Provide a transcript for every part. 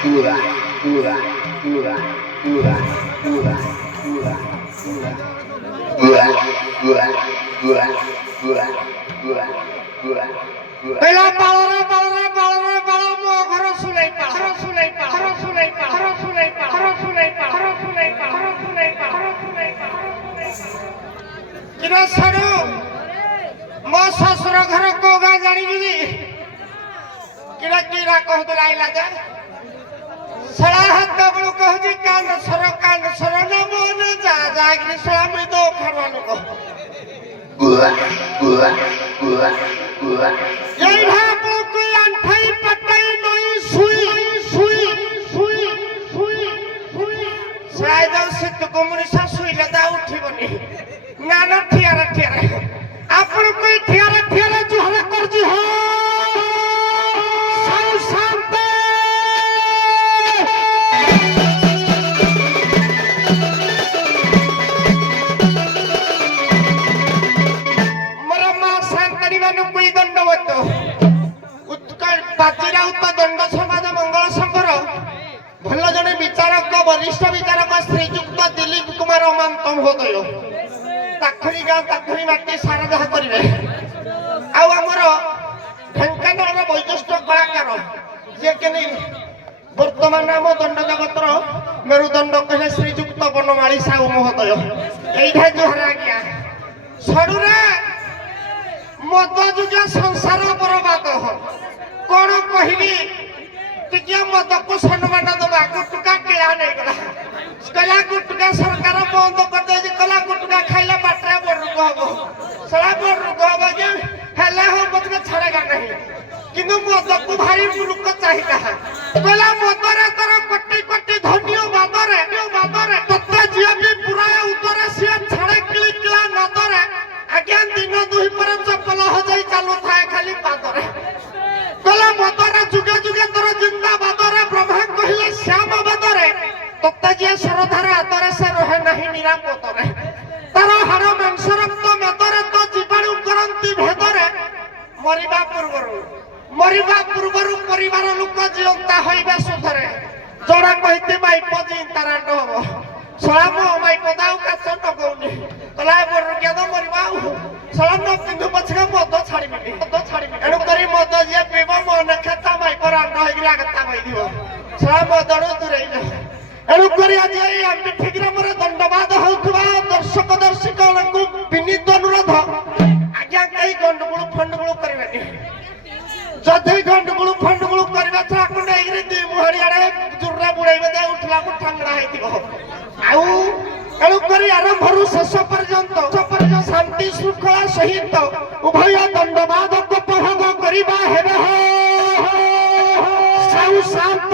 Pela palora mo ঘর শুলাই কিরা সরু মো শ্বশুর ঘর কো গা জানি দিবি কিরা কহুতলা আইলা যে সড়া হাত বড় কহুজি কান্দ সর না মন যা জাগরি স্বামী দো খারবানো কো এই ভাবো কই আনথাই পটাই নই সুই সাইদাও সিদ্ধ কমিউনিস্ট সুইলা দা উঠিবনি না না ঠিয়ারা আপন কই ঠিয়ারা জুহারা করজি হ শান্তি মরমা শান্তনি মানু কই দণ্ডবত উৎকল বাজিরাউত দণ্ড সমাজ মঙ্গল শঙ্কর ভাল জনে বিচারক বরিষ্ঠ বিচারক শ্রীযুক্ত দিলীপ কুমার অমান্ত মহোদয় তাখরি গাঁ তাখরি মাটি সারা যাহা করিবে আউ আমার ঢেঙ্কানালর বৈশিষ্ট্য কলাকার যে কেনে বর্তমান আম দণ্ড জগতর মেরুদণ্ড কহে শ্রীযুক্ত বনমালী সাহু মহোদয় এইটা জুহার আজ্ঞা সরুরে মদ যুগে সংসার বরবাদ কোন কহিলি টিকিয়া মদকু সম্মান দেবা গুটুকা কিলা নেই গলা কলা গুটুকা সরকার বন্ধ করে দিয়ে কলা গুটুকা খাইলে বাটরে বড় রোগ হব সারা বড় রোগ হব যে হেলে হব তুমি ছাড়েগা নাই কিন্তু মদকু ভারি মুলুক চাহিদা কলা মদরে তোর কোটি ধন্যবাদরে তত্ত্ব জিয়া বি পুরা উত্তরে সিয়া ছাড়ে কিলা নদরে আজ্ঞা দিন দুই পরে চপল হজাই চালু থাকে খালি পাদরে কলা মদরে যুগে তোর জিন্দাবাদরে ব্রহ্মা কহিলে শ্যাম বাদরে তত্ত্বজিয়া সরধারে আদরে সে রহে নাহি নিরাপদরে তার হাড় মাংস রক্ত মেদরে তো জীবাণু করন্তি ভেদরে মরিবা পূর্বরু পরিবার লোক জিয়ন্তা হইবে সুধরে জোড়া কহিতে মাইপ জিন্তারাণ্ড হব সলাম মাইপ দাও কাছ নগৌনি কলা বর্গেদ মরিবা সলাম কিন্তু পছকে মদ ছাড়িবি এণু করি মদ যে পিব মনে খেতা মাইপ রাণ্ড হইকি আগতা মাই দিব সলাম মদড়ু দূরেই যা এণু করি আজ এই আমি ঠিকরে মোরে দণ্ডবাদ হউথিবা দর্শক দর্শিকাଙ୍କୁ বিনীত অনুরোধ আজ্ঞা কেই গন্ডগোଳ ଫଣ୍ଡଗୋଳ କରିବେନି ଯଦି ଗଣ୍ଡଗୋଳ କରିବା ତାକୁ ନେଇକିରି ଦି ମୁହାଡି ଆଡେ ଜୁରରେ ବୁଡେଇବେ ଦେ ଉଠିଲାକୁ ଠାଙ୍ଗଡା ହେଇଥିବ ଆଉ ଏଣୁ କରି ଆରମ୍ଭରୁ ଶେଷ ପର୍ଯ୍ୟନ୍ତ ଶାନ୍ତି ଶୃଙ୍ଖଳା ସହିତ ଉଭୟ ଦଣ୍ଡବାଦକୁ ଉପଭୋଗ କରିବା ହେବେ ଶାନ୍ତି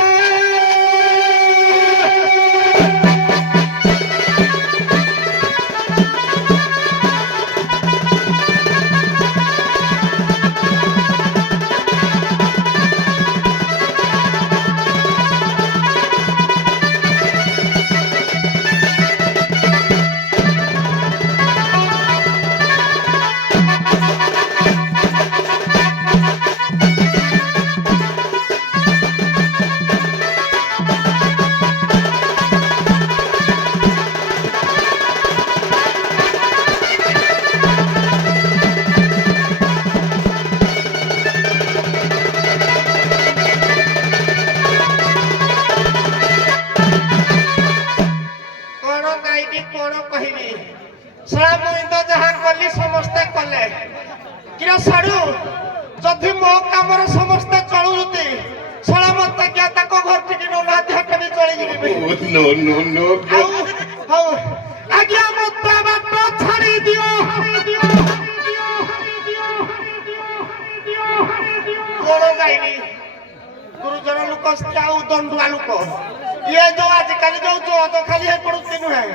समस्ते कले किरा साडू जदि मो कामर समस्ते चलुती सला मत क्या ताको घर टिकी न ना देह कभी चली जिबी नो हाउ आज्ञा मत बात छाड़ी दियो कोन गाइबी गुरुजन लोक जाऊ दंडुआ लोक ये जो आजकल जो तो खाली है पड़ुती नुहे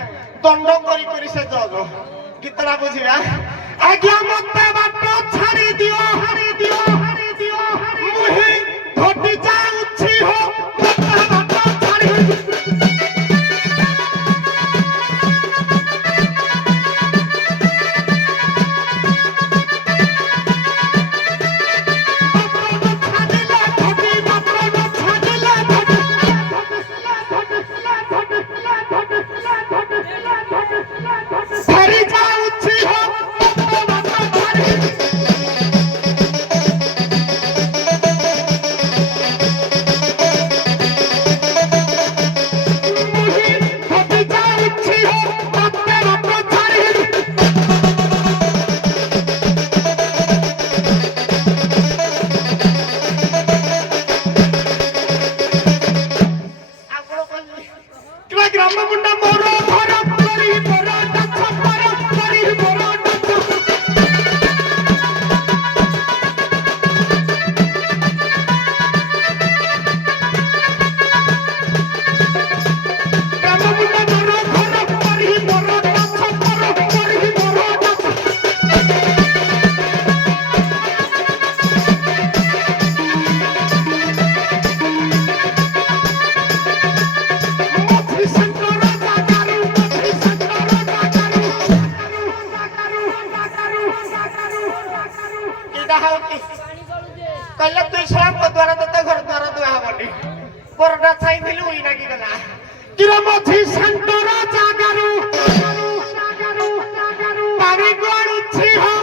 दंड करी से जो कितना बुझिया आज्ञा मत बात छाड़ी दियो मुही घटी जाउछि हो मत बात छाड़ी ବରଟା ଛାଇଥିଲୁ ଉଇ ନାଗି ଗଲା କିର ମଝି ସେଣ୍ଟର ଜାଗାରୁ ପାଣି ଗଡୁଛି ହୋ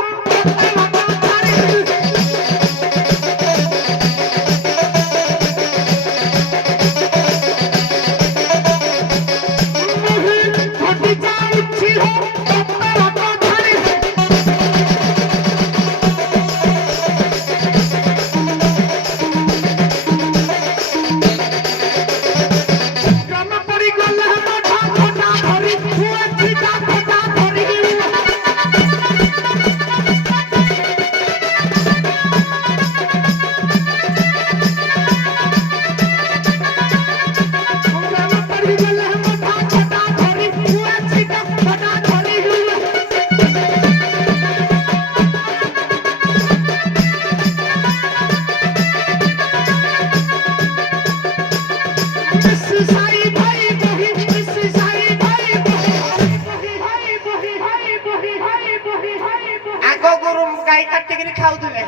ଗାଈ କାଟିକିରି ଖାଉଥିଲେ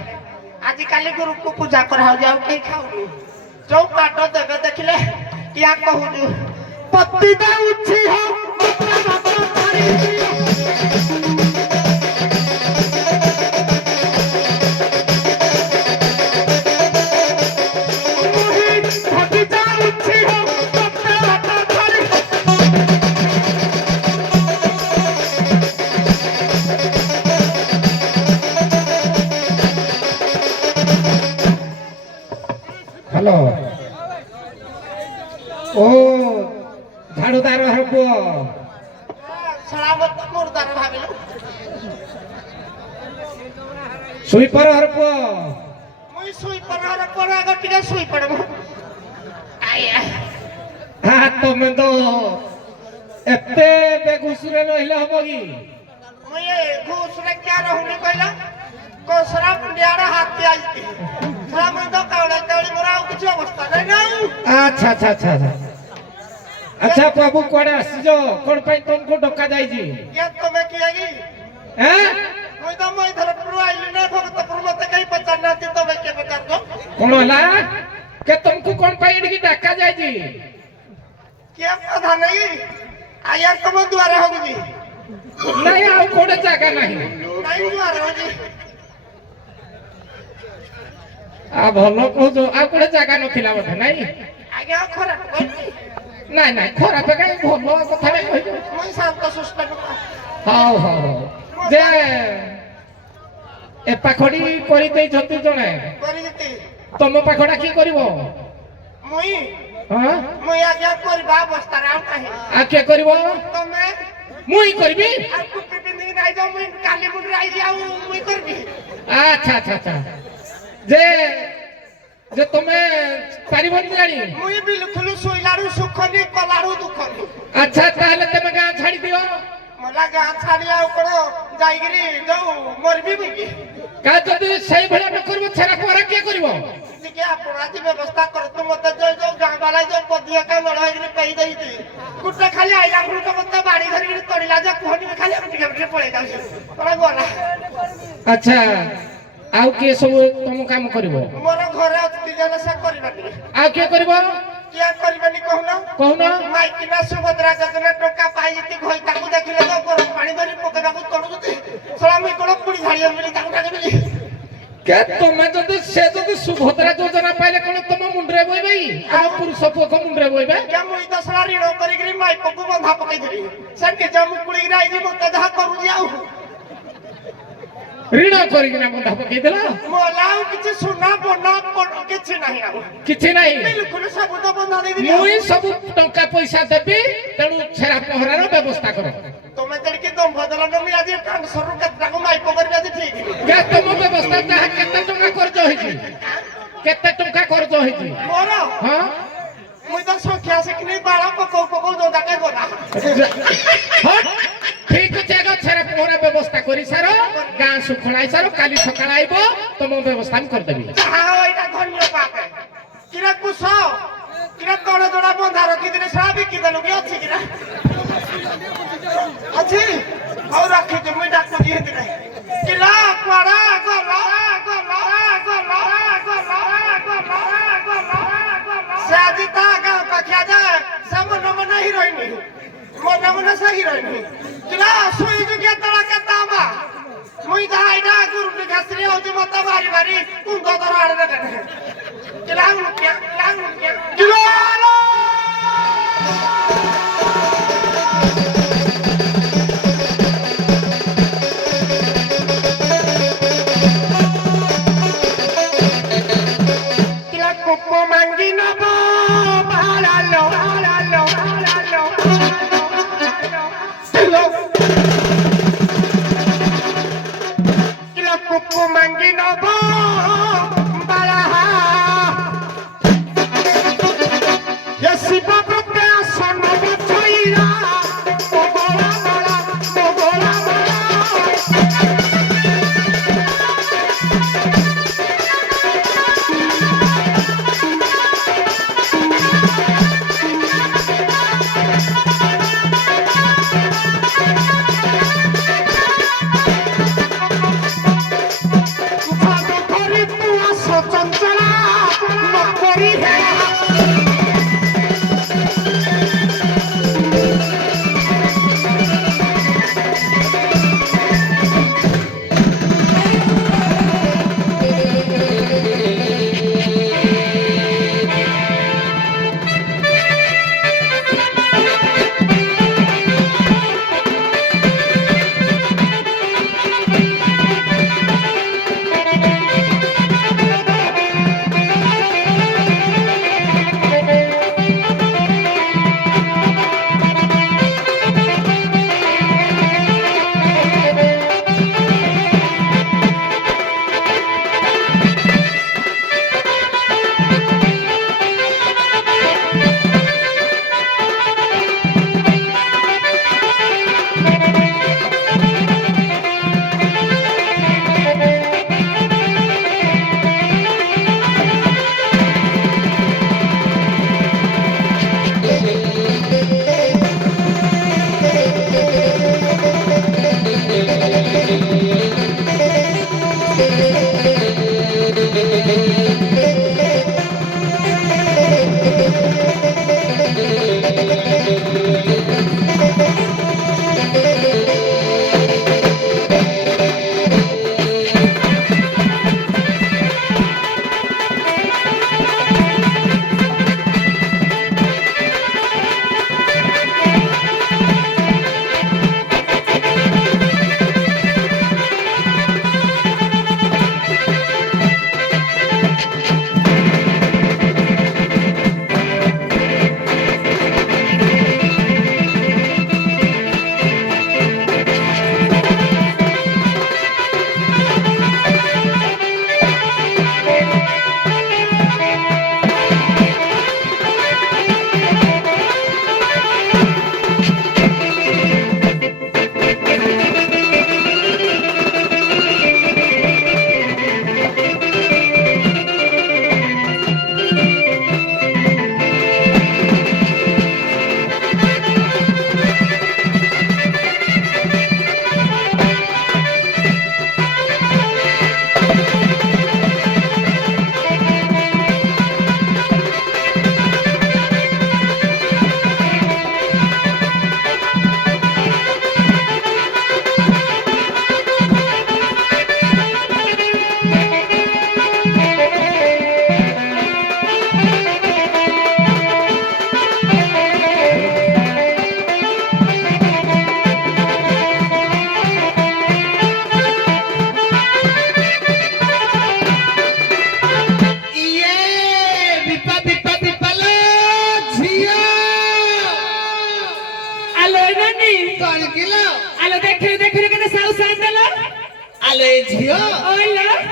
ଆଜିକାଲି ଗୁରୁକୁ ପୂଜା କରାହଉଛି ଆଉ କେହି ଖାଉନି ଯୋଉ କାଟ ଦେବେ ଦେଖିଲେ କିଆ କହୁଛୁ ପତି ଦେଉଛି ହୋ हेलो ओ झाड़ूदार हर पुओ ସଳାମତ ମୁର୍ଦାର ଭାବିଲୁ सुईपर हर पुओ ମୁଇଁ ଶୋଇପଡ଼ ପରେ ଆଗ ଟିକେ ଶୋଇପଡ଼ମ ଆୟା हाँ तुम तो एते बेगुसरे रहिले हबो की ମୁଇଁ ଏ ଘୁଷରେ କିଆ ରହୁନି କହିଲ କୋସରା ମୁଣ୍ଡିଆର ହାତୀ ଆଇତି ସଳା ମୁଇଁ ତ କାଉଡ଼ା କାଉଡ଼ି ମୋର ଆଉ କିଛି ଅବସ୍ଥା ନାହିଁ ନାଉ अच्छा अच्छा अच्छा अच्छा बाबू कोड़े आसीजो कोन पई तुमको डका जाई जी କିଆ ତମେ କିଏ କି हैं ମୁଇଁ ତ ମଇଧରପୁର ଆଇଲି ନା ଭଗତପୁର ମତେ କେହି ପଚାରିନାହାନ୍ତି ତମେ କିଏ ପଚାରୁଛ कोन होला के तुमको कोन पई इडकी डका जाई जी କିଏ କଥା ନାହିଁ ଆୟା ତମ ଦୁଆରେ ହଗୁଛି नहीं आउ कोड़े जागा नहीं ନାଇଁ ଦୁଆରେ ହଗୁଛି आ भलो कहजो आ कोड़े जागा नथिला बोधे नहीं ଆଜ୍ଞା ଖରାପ କହିଲି नहीं नहीं खराब काई भलो कथा नहीं कहजो ମୁଇଁ ଶାନ୍ତ ସୁସ୍ଥ ଲୋକ हाउ हाउ जे ए पाखडी करि देई जति जणे କରିଦେତି तम पाखडा की करिवो ମୁଇଁ हां ମୁଇଁ ଆଜ୍ଞା କରିବା ଅବସ୍ଥାରେ ଆଉ ନାହିଁ आ के करिवो ତମେ मुई करबी ଆଉ ଟୁପି ପିନ୍ଧିକି ନାଇଁ ଯାଉ ମୁଇଁ କାଲି ମୁଣ୍ଡରେ ଆଇଛି ଆଉ ମୁଇଁ କରିବି अच्छा अच्छा अच्छा जे जे तमे पारिबन जानी ମୁଇଁ ବିଲକୁଲ ଶୋଇଲାରୁ ସୁଖନି କଲାରୁ ଦୁଃଖନି अच्छा ताहले तमे गां छाड़ी दियो मला ଗାଁ ଛାଡି ଆଉ କଣ ଯାଇକିରି ଯୋଉ ମରବି ବୁକି का जदि सही भला न करबो छरा कोरा के करबो ଟିକେ ଆପଣ ଆଜି ବ୍ୟବସ୍ଥା କରନ୍ତୁ ମତେ ଯୋଉ ଗାଁ ବାଲା ଯୋଉ ପଦିଆ କା ମଳ ହେଇକିରି ପେଇ ଦେଇଛି ଗୋଟେ ଖାଲି ଆଇଲା ଖୁଣି ତ ମତେ ବାଡି ଧରିକିରି ତଡ଼ିଲା ଯେ କୁହନି ଖାଲି ଟିକେ ପଳେଇ ଯାଉଛି କଣ ଗଲା अच्छा आउ के सब तुम काम करबो ମୋର ଘରେ ଅଛି ଜଣ ସେ କରିବାନି आ के करबो କିଆ କରିବାନି କହୁନ कहूना ମାଇକିନା ସୁଭଦ୍ରା ଯୋଜନା ଟଙ୍କା ପାଇଛି ଘଇ ତାକୁ ଦେଖିଲେ ତ ଗରମ ପାଣି ଧରି ପକେଇବାକୁ ତଡୁଛନ୍ତି ଶଳା ମୁଇଁ କଣ ପୁଣି ଝାଡି ବୋଲି ତାକୁ ଡାକିବି के तमे जदि से जदि सुभद्रा योजना पाइले कोन तुम मुंडरे बोइबे आ पुरुष पोख मुंडरे बोइबे या मुई ତ ଶଳା ଋଣ କରିକିରି ମାଇପକୁ ବନ୍ଧା ପକେଇଥିଲି ସେ ନିଜ ମୁକୁଳିକିରି ଆଇଛି ମତେ ଯାହା କରୁଛି ଆଉ ऋण करिकिना बंधा पकई देला मोला ଆଉ କିଛି ସୁନା ବନା କିଛି ନାହିଁ ଆଉ किछि नाही ବିଲକୁଲ ସବୁ ତ ବନ୍ଧା ଦେଇଥିଲି मुई सब टंका पैसा देबी तेणु छेरा पहरार व्यवस्था करो ତମେ ତେଣିକି ଦମ୍ଭ ଦେଲ ନା ମୁଇଁ ଆଜି ଟ୍ରାନ୍ସଫର କେତେଟାକୁ ମାଇପ କରିବି ଆଜି ଠିକ के तुम व्यवस्था ताहा केते टंका खर्च होइछि केते टंका खर्च होइछि ମୋର हां ମୁଇଁ ତ ସଂଖ୍ୟା ଶିଖିନି ବାଳ ପକଉ ପକଉ ଯୋଉଟାକେ ଗଲା हट ठीक छै आगे छेरा पहरा व्यवस्था करी सारो गां सुखणाई सारो काली सकाळ आइबो तुम व्यवस्था हम कर देबी ଯାହା ହଉ ଏଇଟା ଧନ୍ୟ ପାପେ କିରା କୁଶ କିରା ତଳ ଜୋଡା ବନ୍ଧା ରଖିଥିଲେ ସାରା ବିକି ଦେଲୁ କି ଅଛି କିରା ଅଛି ହଉ ରଖିଛୁ ମୁଇଁ ଡାକୁଛି ହେନ୍ତି ନାହିଁ କିଲା କୁଆଡା ଗଲା ଗଲା ଗଲା ଗଲା ଗଲା ଗଲା ସେ ଆଜି ତା হিরোইনি মনে মনে সে হিরোইনি কিলা সই যুগে তলা কেতামা মুই দাইনা গুরু ঘাসরি হচ্ছে মত ভারি ভারি কোন কত রাড় না কেন কিলা উনকিয়া কিলা Kupu mangi nabo, balalo, balalo, balalo, kilo, kilo kupu mangi nabo, balaha. Yesi baprote asono bachoira, mogola mola, mogola mola.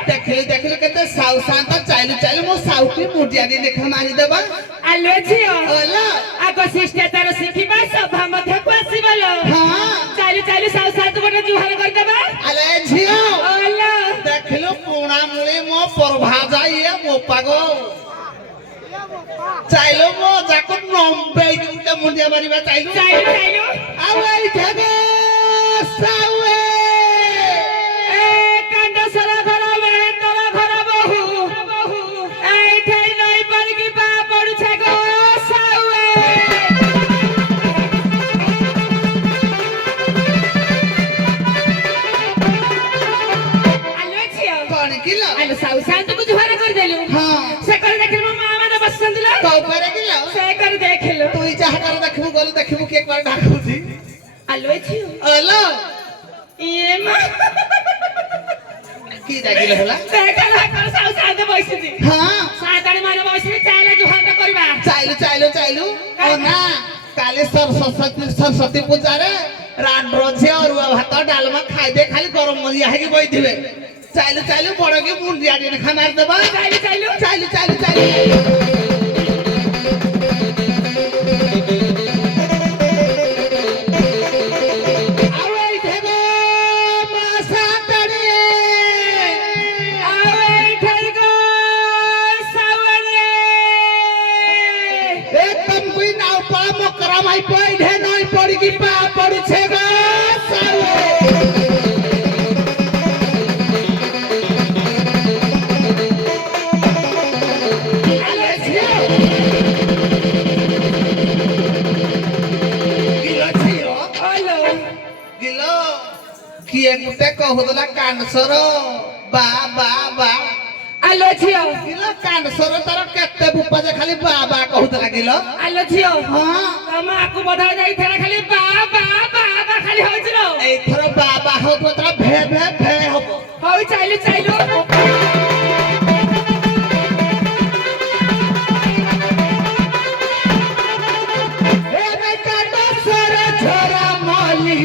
देखिले देखिले केते साउ शांत चालू चालू मो साउ की मुटियानी देखा मारी देबा आलो झियो ओला आगो शिष्टाचार शिखिबा सभा मध्ये पसिबलो हां चालू चालू साउ सात गोटे जुहार कर देबा आले झियो ओला देखिलो पुणा मुळे मो परभा जाइए मो पागो चाइलो मो जाको नम्बे के मुटिया मारिबा चाइलो चालू चालू आउ आई जगे साउए ଦେଖିବୁ କିଏ କୁଆଡେ ଡାକୁଛି ଆଲୋ ଝିଅ ହ୍ୟାଲୋ ଇଏ ମା কি ডাকিলে হলা দেখা হাতର ସାଉ ସାନ୍ତେ ବସିଛି হ্যাঁ ସାନ୍ତାଣୀ ମାନେ ବସିଲେ ଚାଇଲେ ଜୁହାରଟା କରିବା চাইলু চাইলু চাইলু ও না কালি সরস্বতী পূজারে রান্ড্র ঝিଅ অରୁଆ ଭାତ ଡାଲମା ଖାଇଦେ ଖାଲି ଗରମ ମରିଆ ହେଇକି ବଇଥିବେ ଚାଇଲୁ ଚାଇଲୁ ବଡକି ମୁଣ୍ଡିଆ ଟିକେ ଖା ମାରିଦେବା ଚାଇଲୁ ଚାଇଲୁ ଚାଇଲୁ ଚାଇଲୁ ଚାଇଲୁ ଆଉ ଏଇଠି ଗୋ ମା ସାନ୍ତାଣୀ ଆଉ ଏଇଠାରେ ଗୋ ସାୱଣୀ ए तमकुई नाव पा मकरा माई पइढे नई पड़ी की पा पड़ी छे गो सावे आले छियो गिलो छियो ଆଲୋ गिलो किए गुटे कहउदला कानसर बा बा बा ଆଲୋ ଝିଅ गिलो कानसर तार केते बुपा जे खाली बा बा कहउदला गिलो ଆଲୋ ଝିଅ हां ତମ ଆକୁ ବଧା ଯାଇଥିଲା ଖାଲି ବା ବା ବା ବା ଖାଲି ହଉଛି ଲୋ ଏଇଥର ବାବା ହଉଥିବ ତାର ଭେ ଭେ ଭେ ହବ ହଉ ଚାଇଲୁ ଚାଇଲୁ ଏ କାଟ ସର ଝରା ମଲି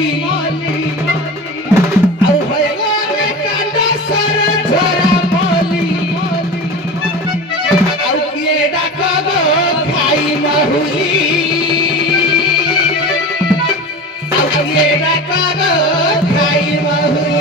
ଆଉ ହଏ ଏ କାଟ ସର ଝରା ମଲି ଆଉ କିଏ ଡାକ ଗো ଖାଇ ମହୁଲି ଆଉ କିଏ ଡାକ ଗো ଖାଇ ମହୁଲି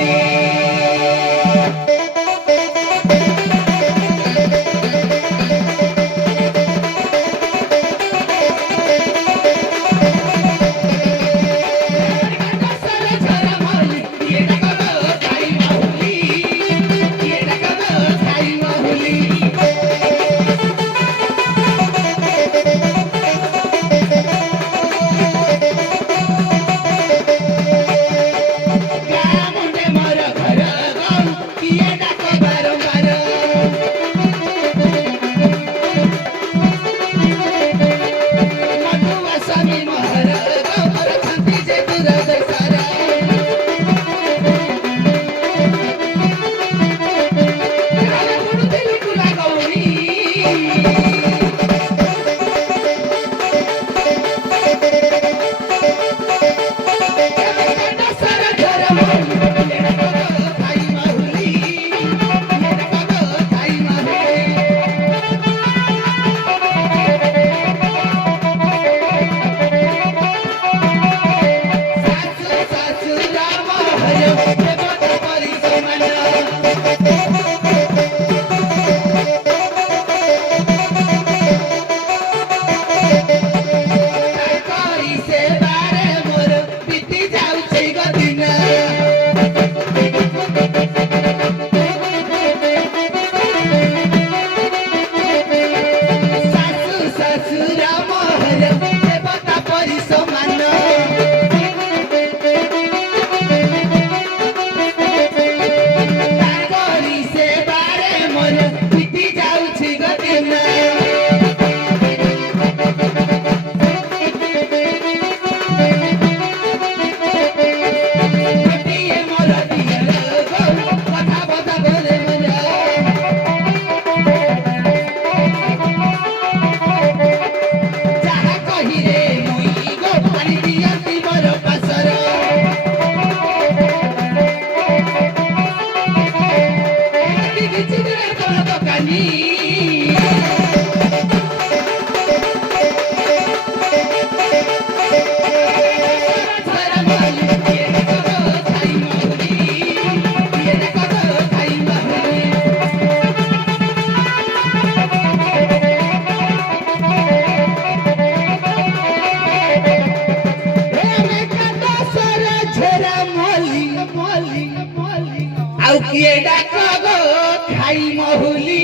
ଆଉ କିଏ ଡାକ ଗো ଖାଇ ମହୁଲି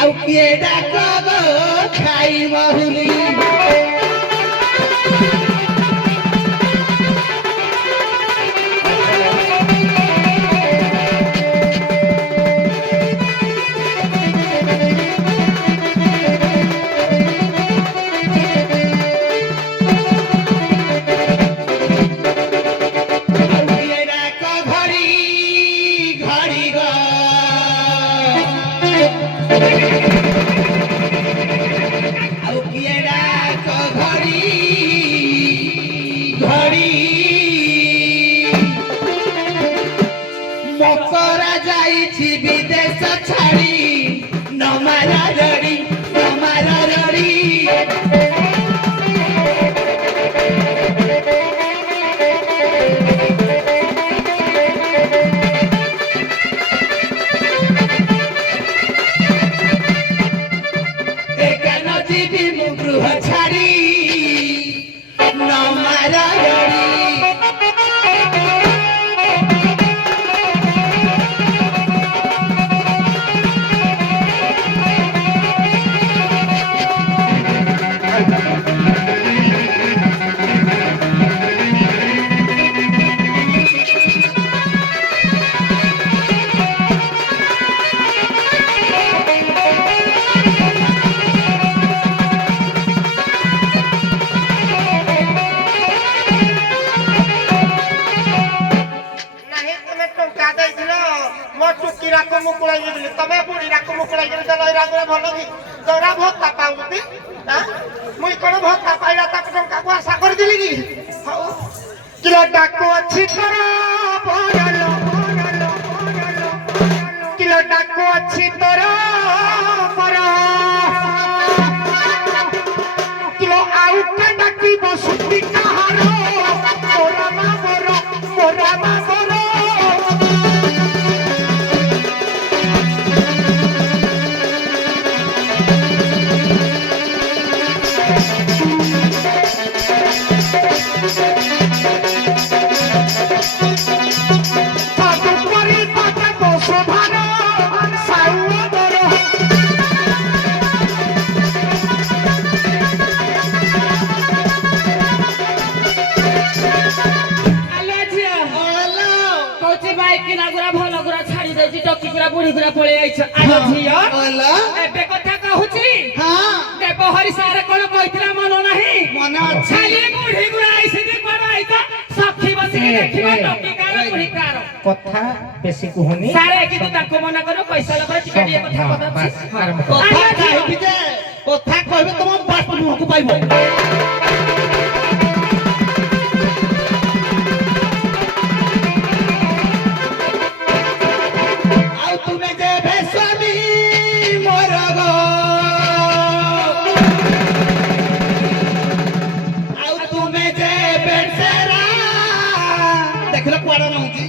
ଆଉ କିଏ ଡାକ ଗো ଖାଇ ମହୁଲି ଯିବି ମୁଁ ଗୃହ ଛାଡ଼ି ନ ମାର ରଡ଼ି ନାହିଁ ତମେ ଟଙ୍କା ଦେଇଥିଲ ମୋ ଚୁକି ରାକ ମୁକୁଳାଇ ଦେଲି ତମେ ବୁଢୀ ରାକ ମୁକୁଳାଇ ଦେଲି ଦେଲ ଏଇ ରାଗରେ ଭଲ କି ତୋରା ଭତ୍ତା ପାଉଛନ୍ତି ମୁଇଁ କଣ ଭତ୍ତା ପାଇଲା ତାକୁ ଟଙ୍କାକୁ ଆଶା କରିଥିଲି କି ହଉ କିଲୋ ଡାକ ଅଛି ତୋର ବରଲ କିଲୋ ଡାକ ଅଛି ତୋର ବର କିଲୋ ଆଉ କେ ଡାକିବ ସୁତି କାହାର ମୋରା ମା ବର ମୋରା ମା ବର ସାধୁ ପରି ପାଟେ ବସୁଧାର ସାଉଆ ବର ଆଲୋ ଝିଅ କହୁଛି ବାଇକି ନାଗୁରା ଭଲ ଗୁରା ଛାଡି ଦେଇଛି ଟକି ଗୁରା ବୁଢୀ ଗୁରା ପଳେଇ ଆଇଛ ଆଲୋ ଝିଅ ଏବେ କଥା କହୁଛି ଦେବହରି ସାର୍ କଣ କହିଥିଲା ମନ ନାହିଁ ମନେ ଅଛି ଖାଲି ବୁଢୀ ଗୁରା ଆଇସିନି କଣ ଆଇଛ ସଖୀ ବସିକି ଦେଖିବ ଟକି କାର ବୁଢୀ କାର କଥା ବେଶୀ କୁହନି ସାରେ କିନ୍ତୁ ତାଙ୍କୁ ମନା କର କହିସାରିଲା ପରେ ଟିକେ ଟିକେ କଥା ହଁ, କଥା ବାସ୍, ଆରମ୍ଭ କର। କଥା କହିବି ଯେ କଥା କହିବେ ତମ ବାପ ମୁହଁକୁ ପାଇବ ଆଉ ତୁମେ ଯେ ସ୍ୱାମୀ ମୋର ଗୋ ଆଉ ତୁମେ ଯେ ବେସେରା ଦେଖିଲ କୁଆଡେ ନଉଛି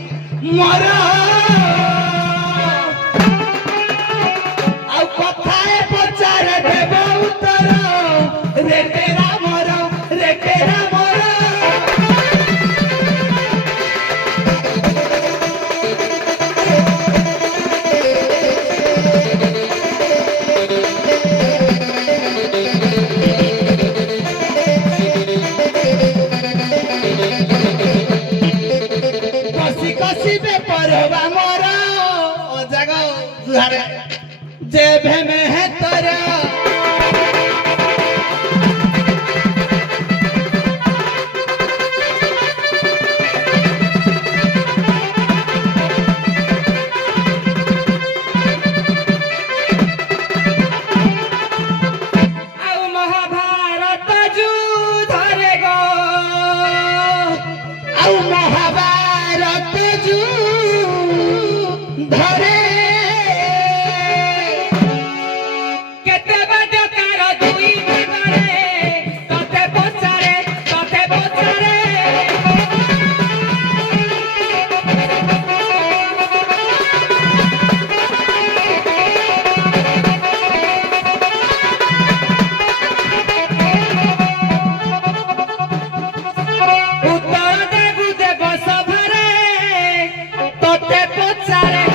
ମୋର ଆଉ କଥାଏ ପଚାରେ ଦେବ ଉତ୍ତର ରେ ତେରା ମୋର ରେ ତେରା ମୋର କସି କସି ବେପରବା ମୋର ଅଜାଗ ଦୁଆରେ ଯେଭେ ମେହେତର ଆଉ ମହାଭାରତ ଯୁଦ୍ଧରେ ଗୋ ଆଉ ମହାଭାରତ ଧରେ କେତେ ବାଦ୍ୟ କାର ଦୁଇ ଭାଗରେ ତତେ ପଚାରେ ଉତ୍ତର ଦେବୁ ଦେବ ସଭାରେ ତତେ ପଚାରେ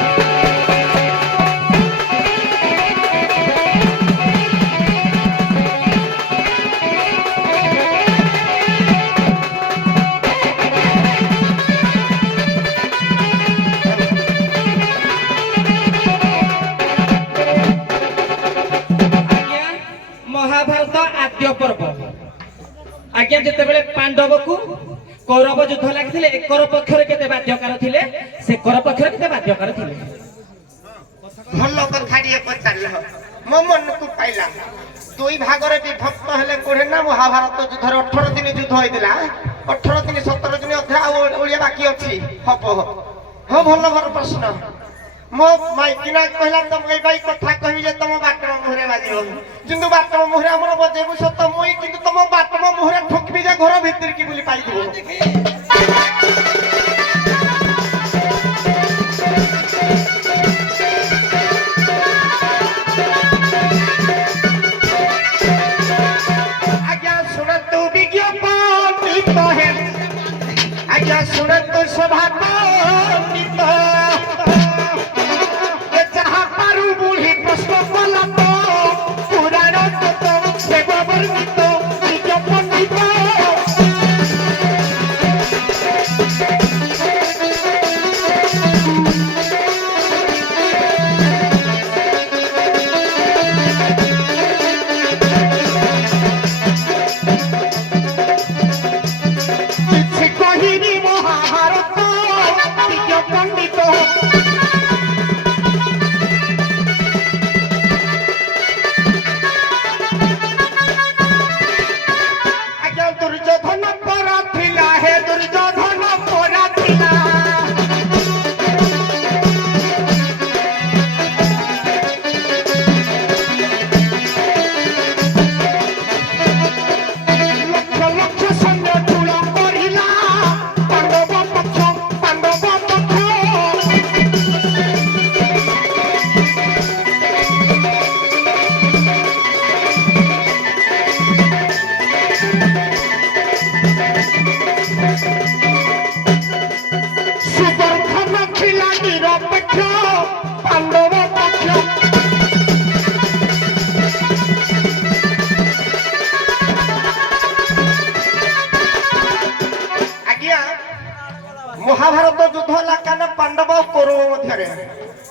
ଆଜ୍ଞା ମହାଭାରତ ଆଦ୍ୟ ପର୍ବ ଆଜ୍ଞା ଯେତେବେଳେ ପାଣ୍ଡବକୁ କୌରବ ଯୁଦ୍ଧ ଲାଗିଥିଲେ ଏକର ପକ୍ଷରେ କେତେ ବାଦ୍ୟକାର ଥିଲେ ସେକର ପକ୍ଷରେ କେତେ ବାଦ୍ୟକାର ଥିଲେ ଭଲ କଥାଟିଏ ପଚାରିଲ ମୋ ମନକୁ ପାଇଲା ଦୁଇ ଭାଗରେ ବିଭକ୍ତ ହେଲେ କୋଡେ ନା ମହାଭାରତ ଯୁଦ୍ଧରେ 18 ଦିନ ଯୁଦ୍ଧ ହେଇଥିଲା 18 ଦିନ 17 ଦିନ ଅଧା ଆଉ ଓଳିଆ ବାକି ଅଛି ହବ ହଁ ଭଲ ଭଲ ପ୍ରଶ୍ନ ମୋ ମାଇକିନା କହିଲା ତମ ଏଇ ଭାଇ କଥା କହିବି ଯେ ତମ ବାଟମ ମୁହଁରେ ବାଜିବ କିନ୍ତୁ ବାଟମ ମୁହଁରେ ଆମର ବଜେଇବୁ ସତ ମୁଇଁ କିନ୍ତୁ ତମ ବାଟମ ମୁହଁରେ ଠକିବି ଯେ ଘର ଭିତରେ କି ବୋଲି ପାଇଥିବ ଶୁଣନ୍ତୁ ସଭାପତିତ ଯାହା ପାରୁ ବୁଢ଼ୀ ପ୍ରଶ୍ନ କଲା ତ ପୁରାଣ ତତ୍ତ୍ୱ ଦେବ ବର୍ଣ୍ଣିତ ନିଜ ପଣ୍ଡିତ କିଛି କହିନି ମହାଭାରତ ନିଜ ପଣ୍ଡିତ ଆଜ୍ଞା ଦୁର୍ଯ୍ୟୋଧନ ପରା ଥିଲା ହେ ଦୁର୍ଯ୍ୟୋଧନ ପରା ଥିଲା ଲକ୍ଷ ଲକ୍ଷ ସୈନ୍ୟ ଠୁଳ କରିଲା ପାଣ୍ଡବ ପକ୍ଷ ସୁଦର୍ଶନ ଥିଲା ନିରପେକ୍ଷ ପାଣ୍ଡବ ପକ୍ଷ ଆଜ୍ଞା ମହାଭାରତ ଯୁଦ୍ଧ ହେଲା କାନ ପାଣ୍ଡବ ଓ କୌରବ ମଧ୍ୟରେ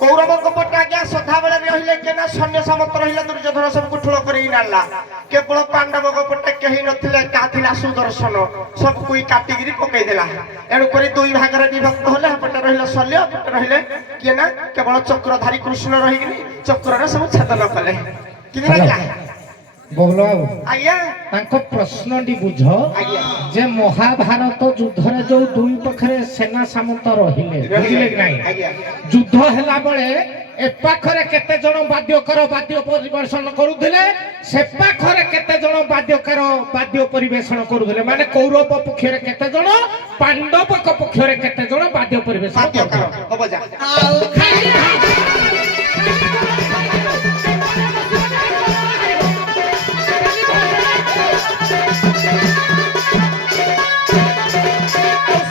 କୌରବଙ୍କ ପଟେ ଆଜ୍ଞା ସଦାବେଳେ ରହିଲେ କେନା ସୈନ୍ୟ ସାମନ୍ତ ରହିଲେ ଦୁର୍ଯ୍ୟୋଧନ ସବୁକୁ ଠୁଳ କରି ନାଳିଲା କେବଳ ପାଣ୍ଡବଙ୍କ ପଟେ କେହି ନଥିଲେ କାହା ଥିଲା ସୁଦର୍ଶନ ସବୁକୁ କାଟିକିରି ପକେଇଦେଲା ଏଣୁକରି ଦୁଇ ଭାଗରେ ବିଭକ୍ତ ହେଲେ ଏପଟେ ରହିଲେ ଶଲ୍ୟ ଏପଟେ ରହିଲେ କିଏ ନା କେବଳ ଚକ୍ରଧାରୀ କୃଷ୍ଣ ରହିକିରି ଚକ୍ରରେ ସବୁ ଛେଦନ କଲେ କିନି ଲାଗିଲା ବବୁଲ ବାବୁ ଆଜ୍ଞା ତାଙ୍କ ପ୍ରଶ୍ନଟି ବୁଝ ଆଜ୍ଞା ଯେ ମହାଭାରତ ଯୁଦ୍ଧରେ ଯୋଉ ଦୁଇ ପାଖରେ ସେନା ସାମନ୍ତ ରହିଲେ ବୁଝିଲେ କି ନାହିଁ ଆଜ୍ଞା ଯୁଦ୍ଧ ହେଲା ବେଳେ ଏ ପାଖରେ କେତେ ଜଣ ବାଦ୍ୟକାର ବାଦ୍ୟ ପରିବେଷଣ କରୁଥିଲେ ସେ ପାଖରେ କେତେ ଜଣ ବାଦ୍ୟକାର ବାଦ୍ୟ ପରିବେଷଣ କରୁଥିଲେ ମାନେ କୌରବ ପକ୍ଷରେ କେତେ ଜଣ ପାଣ୍ଡବଙ୍କ ପକ୍ଷରେ କେତେ ଜଣ ବାଦ୍ୟ ପରିବେଷଣ ବାଦ୍ୟକାର କରୁଥିଲେ ହବ ଯା ଆଉ ଖାଲି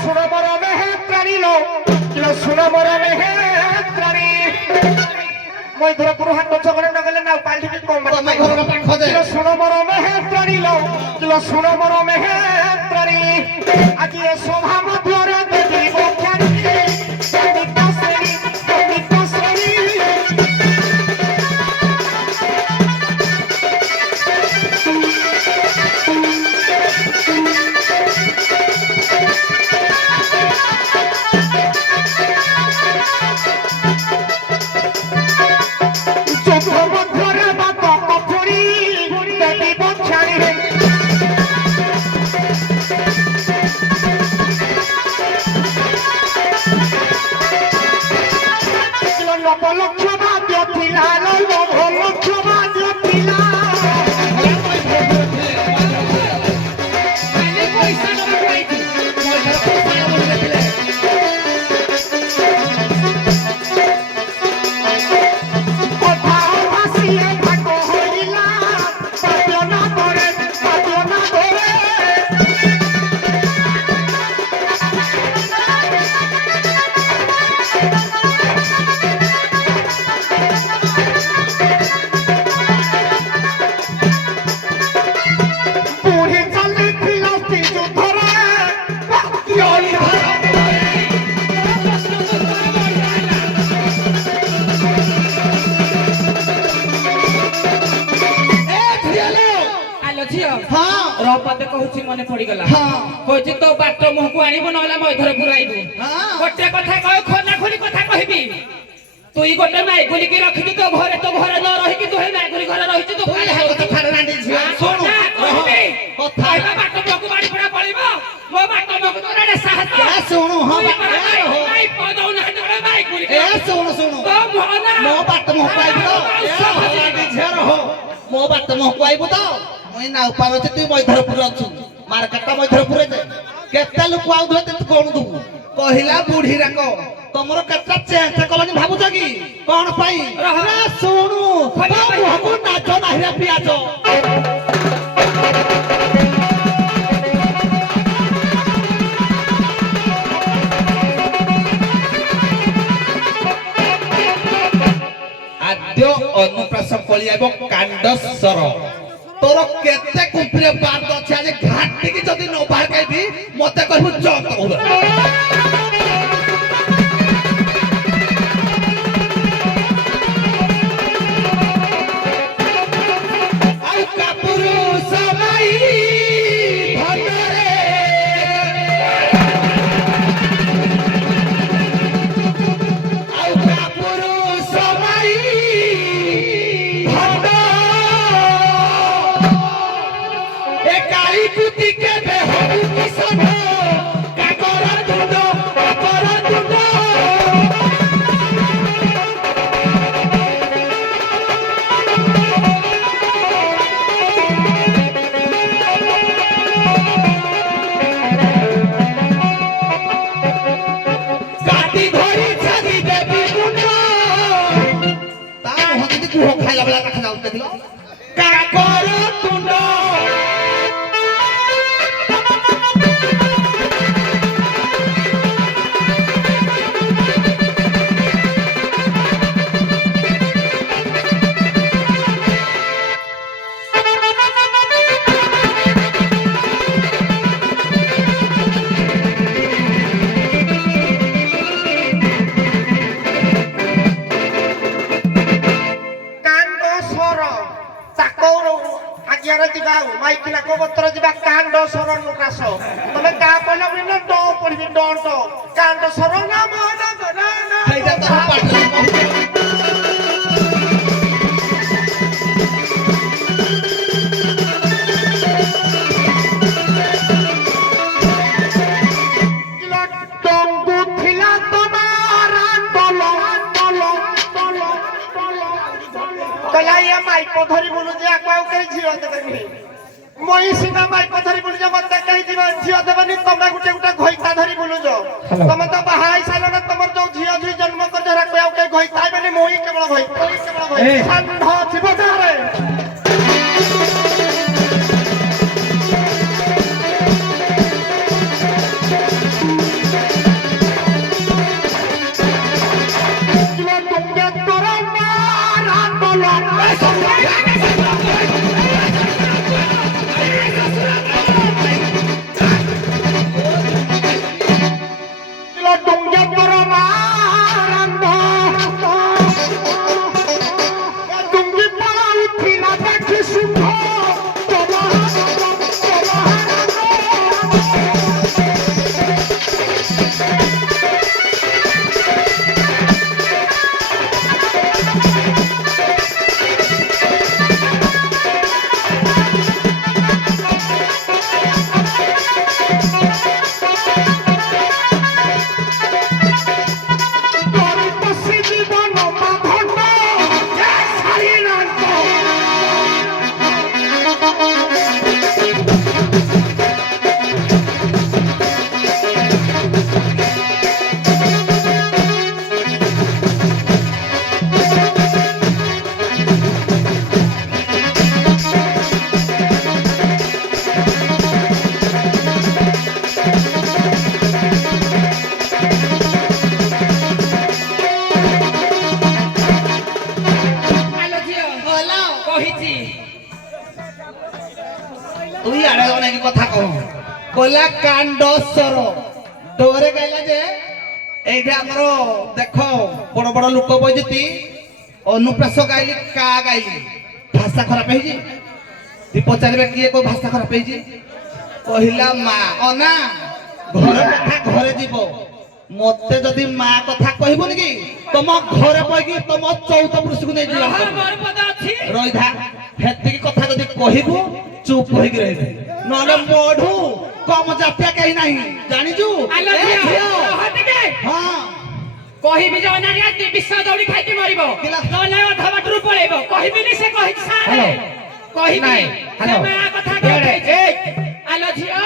ଶୁଣ ମୋର ମେହେତ୍ରାଣୀ ଶୁଣ ମୋର ମେହେତ୍ରାଣୀ ମୈଧରପୁର ହାଟ ଛକରେ ନଗଲେ ନା ପାଲିକି କମ ତମ ଘରର ପାଖ ଯେ ଶୁଣ ମୋର ମେହେତ୍ରାଣୀ ଶୁଣ ମୋର ମେହେତ୍ରାଣୀ ଆଜି ଏ ସଭା ମଧ୍ୟରେ ଦେଖିବ ପଣ୍ଡିତ ଶ୍ରେଣୀ ଯୁଦ୍ଧ ମଧ୍ୟରେ ବାପ କପୁରୀ ଦେବୀ ବଛାଣି ନବ ଲକ୍ଷ ବାଦ୍ୟ ଥିଲା ନବ ଲକ୍ଷ ବାଦ୍ୟ ଥିଲା কথা ভাসিয়ে ভাগ হইলা বাদ্য না করে বুড়ি চালিছিল যুদ্ধরে ଆଲୋ ଝିଅ ହଁ ରପତେ କହୁଛି ମନେ ପଡିଗଲା ହଁ କହୁଛି ତୋ ବାଟ ମୁହଁକୁ ଆଣିବୁ ନହେଲେ ମୈଧରପୁର ଆଇବୁ ହଁ ଗୋଟେ କଥା କହ ଖୋଲା ଖୋଲି କଥା କହିବି তুই ଗୋଟେ ମାଇଗୁଲିକି ରଖିଛୁ ତୋ ଘରେ ନ ରହିକି ତୁ ହେଇ ମାଇଗୁଲି ଘରେ ରହିଛୁ ତୁ ଖାଲି କଥା ଛାଡୁନାହାନ୍ତି ଝିଅ ଶୁଣୁ କଥା କହିବା ବାଟ ମୁହଁକୁ ବାଡ଼ି ପଡ଼ା ପଳିବ ମୋ ବାଟ ମୁହଁକୁ ତୋର ଏଡେ ସାହସ ଏ ଶୁଣୁ ହଁ ତୁଇ ବାଟ ପରା ଏ ହୋ। ମାଇ ପଦଉନାହାନ୍ତି ଗୋଟେ ମାଇଗୁଲିକି ଏ ଶୁଣୁ ଶୁଣୁ ତୋ ମୁହଁ ନା ମୋ ବାଟ ମୁହଁକୁ ଆଇବୁ ତ ଝିଅର ହୋ ମୋ ବାଟ ମୁହଁକୁ ଆଇବୁ ତ ମୁଇଁ ନାଉପାର ଅଛି ତୁଇ ମୈଧରପୁରରେ ଅଛୁ ମାର୍କେଟଟା ମୈଧରପୁରରେ ଯେ କେତେ ଲୋକ ଆଉଥିବେ ତୁ କଣ ଦବୁ କହିଲା ବୁଢୀ ରାକ ତମର କେତେ ଚେଞ୍ଜ କଲନି ଭାବୁଛ କି କଣ ପାଇଁ ରେ ଶୁଣୁ ମୁହଁକୁ ନାଚ ନାହିଁ ରେ ପିଆଜ ଆଇବ କାଣ୍ଡସ୍ୱର। ତୋର କେତେ କୁମ୍ପିରେ ବାଦ ଅଛି ଆଜି ଘାଟିକି ଯଦି ନ ବାହାର ଖାଇବି ମତେ କହିବୁ ଜତ ଆଉ କାପୁରୁ ସବାଇ ଧନରେ ଆଉ କାପୁରୁ ସବାଇ ଧନ ଏ କାଳି କୁତି କେବେ ହବୁ କିସନ କାକର ତୁଣ୍ଡ କାକର ତୁଣ୍ଡ কাটি ধরি ছাড়ি দেবী মুন্ড তা হতে কুহ খাইলা বেলা দেখা যাও দেখিল কাকর তুণ্ড କାଣ୍ଡ ସ୍ୱର ତାକୁ ଆଜ୍ଞାରେ ଯିବା ମାଇକିନା କବତ୍ର ଯିବା କାଣ୍ଡ ସ୍ୱର ନୁକାଶ ତମେ କା ପଢିଲା ବୋଲି ନା ଡ ପଢିବି ଡ କାଣ୍ଡ ସ୍ୱର ନା ମନ এইটা তো পাঠলে ଟଙ୍ଗୁ ଥିଲା ତମାର କହିଲା ଇଏ ମାଇକ ଧରି ବୁଲୁଛି ଆକୁ ଆଉ କେହି ଝିଅ ଦେବେନି মই সিনা মাইক ধরি বুলুছ মতে কেହି ঝিଅ ଦେବେନି ତମେ ଗୋଟେ ଗୋଟେ ଘଇତା ଧରି ବୁଲୁଛ ତମେ ତ ବାହା ହେଇ ସାରିଲ ନା ତମର ଯୋଉ ଝିଅ ଝିଅ ଜନ୍ମ କରିଛ ହେରାକୁ ଆଉ କେହି ଘଇତା ହେବେନି মই କେବଳ ଘଇତା ଷଣ୍ଢ ଥିବ ଦେହରେ তুই আড়ে অনেক কথা কহ কইলা কাণ্ডস্বর ডরে গাইলা যে এইটা আমার দেখ বড় বড় লোক বইজিতি অনুপ্রাস গাইলি কা গাইলি ভাষা খারাপ হয়েছি তুই পচারিবে কিয়ে কো ভাষা খারাপ হয়েছি কহিলা মা অনা ঘরে কথা ঘরে যাব মতে যদি মা কথা কহিবনি কি তোম ঘরে পইকি তোম চৌথ পুরুষକୁ নেই ଯିବା রইধা হেতিকি কথা যদি কহিবু চুপ হইকি রহিবে নহলে মঢু কম জাতীয় কেহি নাই জানিছু হ্যাঁ কহিবি যে অনারিয়া বিষ দৌড়ি খাইকি মরিব নহলে অধ বাটରୁ পଳେଇବ কহিবিনি সে কহিছি সারে কহিবি সে মা কথা কইছে আলো ঝিও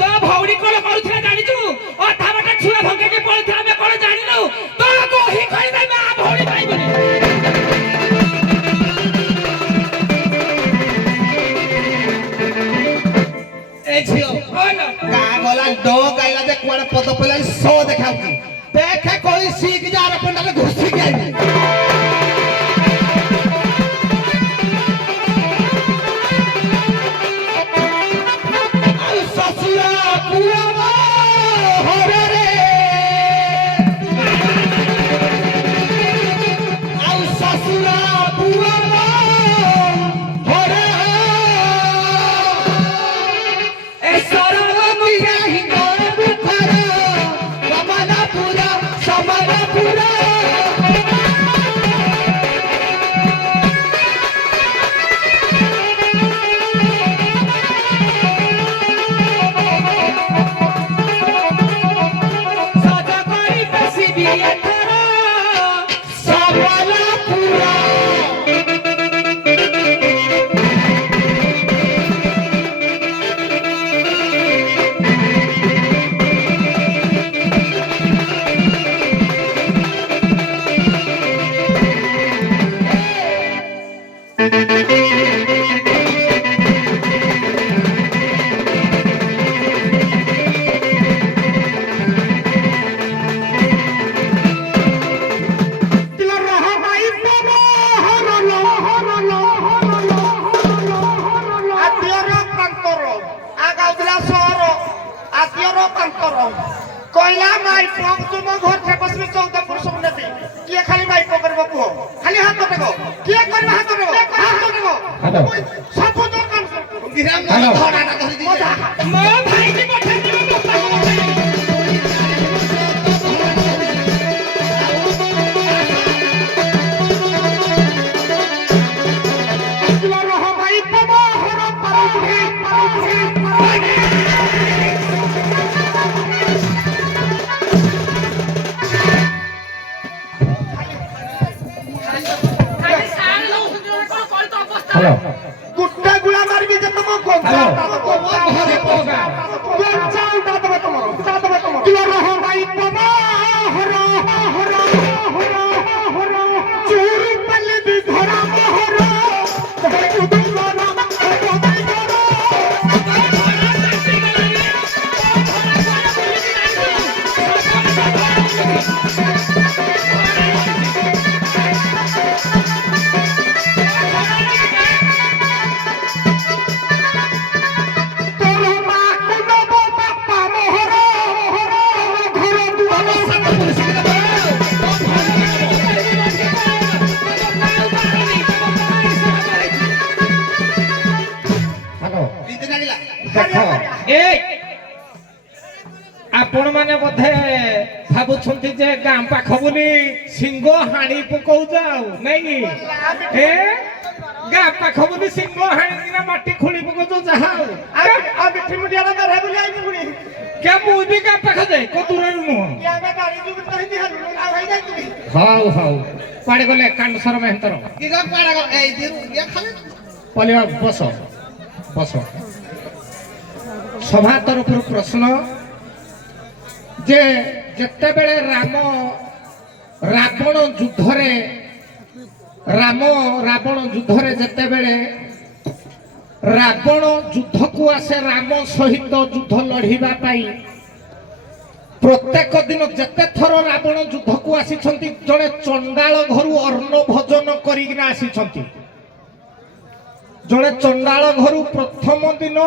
তো ভৌড়ি কোন করুছিলা জানিছু অধ বাটা ছুয়া ভঙ্গেকে পড়িছিলা আমি কোন জানিলু তো কহি কইবে মা ভৌড়ি পাইবনি এ ঝিও কা গলা ড গাইলা যে কোয়াড়ে পদ পইলা সো দেখাউকি দেখে কই শিখ যার পন্ডালে ঘুষি গাইবি ମାଇପ ତୁମ ଘର ଠେ ବସିବି 14 ପୁରୁଷକୁ ନେବି କିଏ ଖାଲି ମାଇପ କରିବ କୁହ ଖାଲି ହାତ ଟେକ କିଏ କରିବ ହାତ ଟେକ ହ୍ୟାଲୋ ସବୁ ତ କାମ ଗିରା ହ୍ୟାଲୋ। ଧଡ଼ାଟା ଧରି ମଜା ଦେଇଛି ମୋ ଭାଇକି ପଠାଯିବ ମୋ ଭାଇ। ରହ ମାଇପ ମୋହର ପାରୁଠି হ্যালো গুট্টা গুলা মারবি যে তোমার গোঞ্জা হ্যালো ঘরে পোগা গোঞ্জা উঠা দেবে তোমার তুই রহ মাইপ মোহর চুর পালে বি ধরা মোহর হ্যালো ବିନ୍ଦି ଲାଗିଲା ଦେଖ ଏ ଆପଣ ମାନେ ବୋଧେ ଭାବୁଛନ୍ତି ଯେ ଗାଁ ପାଖ ବୋଲି ସିଂହ ହାଣି ପକଉଛ ଆଉ ନାଇଁ କି ଏ ଗାଁ ପାଖ ବୋଲି ସିଂହ ହାଣିକିନା ମାଟି ଖୋଳି ପକଉଛ ଯାହା ଆଉ କେ ମୁଁ ବି ଗାଁ ପାଖ ଯାଏ କୋ ଦୂରରୁ ନୁହଁ ହଉ ହଉ କୁଆଡେ ଗଲେ କାଣ୍ଡସର ମେହନ୍ତର କି ଗା କୁଆଡେ ଗଲ ଏଇ ଦିରୁ ଇଏ ଖାଲି ପଲିବା ବସ ବସ ସଭା ତରଫରୁ ପ୍ରଶ୍ନ ଯେ ଯେତେବେଳେ ରାବଣ ଯୁଦ୍ଧରେ ଯେତେବେଳେ ରାବଣ ଯୁଦ୍ଧକୁ ଆସେ ରାମ ସହିତ ଯୁଦ୍ଧ ଲଢିବା ପାଇଁ ପ୍ରତ୍ୟେକ ଦିନ ଯେତେ ଥର ରାବଣ ଯୁଦ୍ଧକୁ ଆସିଛନ୍ତି ଜଣେ ଚଣ୍ଡାଳ ଘରୁ ଅନ୍ନ ଭୋଜନ କରିକିନା ଆସିଛନ୍ତି ଜଣେ ଚଣ୍ଡାଳ ଘରୁ ପ୍ରଥମ ଦିନ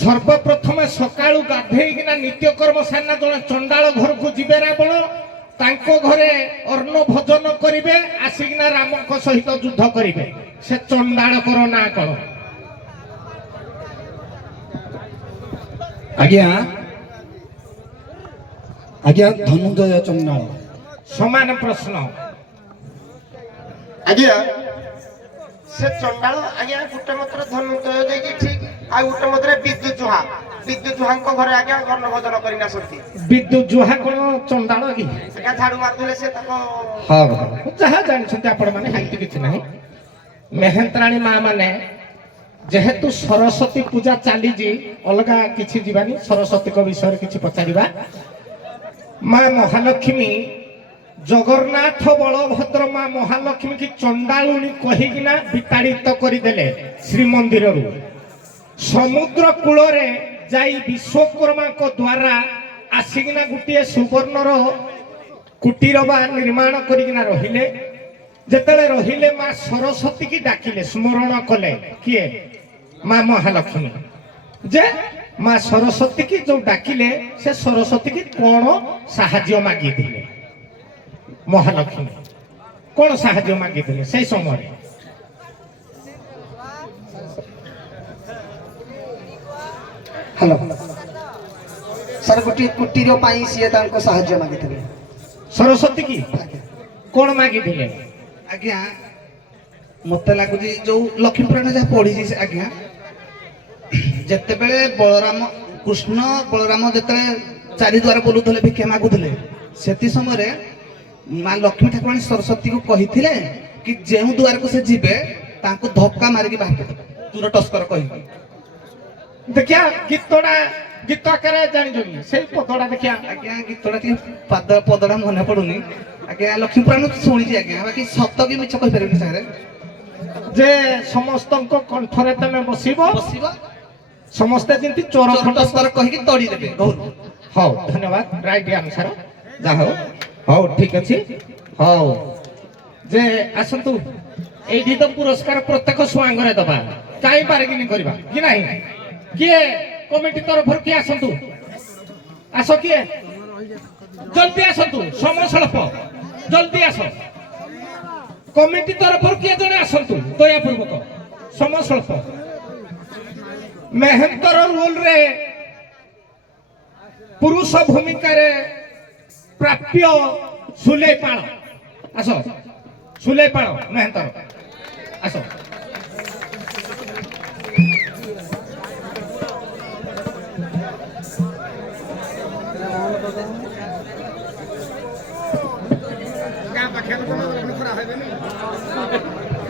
ସର୍ବପ୍ରଥମେ ସକାଳୁ ଗାଧେଇକିନା ନିତ୍ୟକର୍ମ ସାରିନା ଜଣେ ଚଣ୍ଡାଳ ଘରକୁ ଯିବେ ରାବଣ ତାଙ୍କ ଘରେ ଅନ୍ନ ଭୋଜନ କରିବେ ଆସିକିନା ରାମଙ୍କ ସହିତ ଯୁଦ୍ଧ କରିବେ ସେ ଚଣ୍ଡାଳକର ନାଁ କଣ ଆଜ୍ଞା ଆଜ୍ଞା ଧନଞ୍ଜୟ ଚଣ୍ଡାଳ ସମାନ ପ୍ରଶ୍ନ ଆଜ୍ଞା ସେ ଚଣ୍ଡାଳ ଆଜ୍ଞା ଗୋଟେ ମାତ୍ର ଧନୁଞ୍ଜୟ ଦେଇକି ଠିକ ଆଉ ଗୋଟେ ମାତ୍ର ବିଦ୍ୟୁତ ଜୁହାଙ୍କ ଘରେ ଆଜ୍ଞା ଅନ୍ନ ଭୋଜନ କରିକି ଆସନ୍ତି ବିଦ୍ୟୁତ ଜୁହା କଣ ଚଣ୍ଡାଳ କି ଆଜ୍ଞା ଝାଡୁ ମାରୁଥିଲେ ସେ ତାଙ୍କ ହଉ ହଉ ଯାହା ଜାଣିଛନ୍ତି ଆପଣ ମାନେ ହାଇଟି କିଛି ନାହିଁ ମେହେନ୍ତ୍ରାଣୀ ମା ମାନେ ଯେହେତୁ ସରସ୍ୱତୀ ପୂଜା ଚାଲିଛି ଅଲଗା କିଛି ଯିବାନି ସରସ୍ୱତୀଙ୍କ ବିଷୟରେ କିଛି ପଚାରିବା ମା ମହାଲକ୍ଷ୍ମୀ ଜଗନ୍ନାଥ ବଳଭଦ୍ର ମା ମହାଲକ୍ଷ୍ମୀ କି ଚଣ୍ଡାଳୁଣୀ କହିକିନା ବିତାଡ଼ିତ କରିଦେଲେ ଶ୍ରୀମନ୍ଦିରରୁ ସମୁଦ୍ର କୂଳରେ ଯାଇ ବିଶ୍ୱକର୍ମାଙ୍କ ଦ୍ୱାରା ଆସିକିନା ଗୋଟିଏ ସୁବର୍ଣ୍ଣର କୁଟୀର ବା ନିର୍ମାଣ କରିକିନା ରହିଲେ ଯେତେବେଳେ ରହିଲେ ମା ସରସ୍ୱତୀ କି ଡାକିଲେ ସ୍ମରଣ କଲେ କିଏ ମା ମହାଲକ୍ଷ୍ମୀ ଯେ ମା ସରସ୍ୱତୀ କି ଯୋଉ ଡାକିଲେ ସେ ସରସ୍ୱତୀ କି କଣ ସାହାଯ୍ୟ ମାଗିଥିଲେ ମହାଲକ୍ଷ୍ମୀ କଣ ସାହାଯ୍ୟ ମାଗିଥିଲେ ସେଇ ସମୟରେ ହ୍ୟାଲୋ ସାର୍ ଗୋଟିଏ କୁଟୀର ପାଇଁ ସିଏ ତାଙ୍କ ସାହାଯ୍ୟ ମାଗିଥିଲେ ସରସ୍ୱତୀ କି କଣ ମାଗିଥିଲେ ଆଜ୍ଞା ମତେ ଲାଗୁଛି ଯୋଉ ଲକ୍ଷ୍ମୀ ପୁରାଣ ଯାହା ପଢିଛି ଆଜ୍ଞା ଯେତେବେଳେ କୃଷ୍ଣ ବଳରାମ ଯେତେବେଳେ ଚାରିଦ୍ୱାର ବୁଲୁଥିଲେ ଭିକ୍ଷା ମାଗୁଥିଲେ ସେତି ସମୟରେ ମା ଲକ୍ଷ୍ମୀ ଠାକୁରାଣୀ ସରସ୍ୱତୀକୁ କହିଥିଲେ କି ଯେଉଁ ଦ୍ୱାରକୁ ସେ ଯିବେ ତାଙ୍କୁ ଧକ୍କା ମାରିକି ବାହାର କରିଦେବେ ଦୂର ଟସ୍କର କହିକି ଦେଖିଆ ଗୀତ ଆକାରରେ ଜାଣିଛନ୍ତି ସେଇ ପଦଟା ଦେଖିଆ ଆଜ୍ଞା ଗୀତଟା ଟିକେ ପଦଟା ମନେ ପଡୁନି ଆଜ୍ଞା ଲକ୍ଷ୍ମୀ ପୁରାଣ ଶୁଣିଛି ଆଜ୍ଞା ବାକି ସତ କି ମିଛ କହିପାରିବିନି ସାଙ୍ଗରେ ଯେ ସମସ୍ତଙ୍କ କଣ୍ଠରେ ତମେ ବସିବ ବସିବ ସମସ୍ତେ ଯେମିତି ଚୋର ଖଣ୍ଡ ଟସ୍କର କହିକି ତଡ଼ିଦେବେ ଘରୁ ହଉ ଧନ୍ୟବାଦ ରାଇଟ୍ ଆନ୍ସର ଯାହା ହଉ ଠିକ ଅଛି ହଉ ଯେ ଆସନ୍ତୁ ଏଇଠି ତ ପୁରସ୍କାର ପ୍ରତ୍ୟେକ ଛୁଆଙ୍କରେ ଦବା କାହିଁ ବାର୍ଗିନି କରିବା କି ନାହିଁ କିଏ କମିଟି ତରଫରୁ କିଏ ଆସନ୍ତୁ ଆସ କିଏ ଜଲ୍ଦି ଆସନ୍ତୁ ସମୟ ସ୍ୱଳ୍ପ ଜଲ୍ଦି ଆସ କମିଟି ତରଫରୁ କିଏ ଜଣେ ଆସନ୍ତୁ ଦୟାପୂର୍ବକ ସମୟ ସ୍ୱଳ୍ପ ମେହେନ୍ତର ରୁଲରେ ପୁରୁଷ ଭୂମିକାରେ ପ୍ରାପ୍ୟ ସୁଲେଇ ପାଳ ଆସ ସୁଲେଇ ପାଳ ମେହେନ୍ତର ଆସ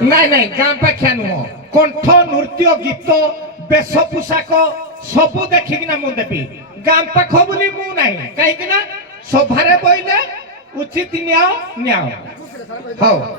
ନାଇଁ ନାଇଁ ଗାଁ ପାଖିଆ ନୁହଁ କଣ୍ଠ ନୃତ୍ୟ ଗୀତ ବେଶ ପୋଷାକ ସବୁ ଦେଖିକିନା ମୁଁ ଦେବି ଗାଁ ପାଖ ବୋଲି ମୁଁ ନାହିଁ କାହିଁକି ନା ସଭାରେ ବଇଲେ ଉଚିତ ନ୍ୟାୟ ହଉ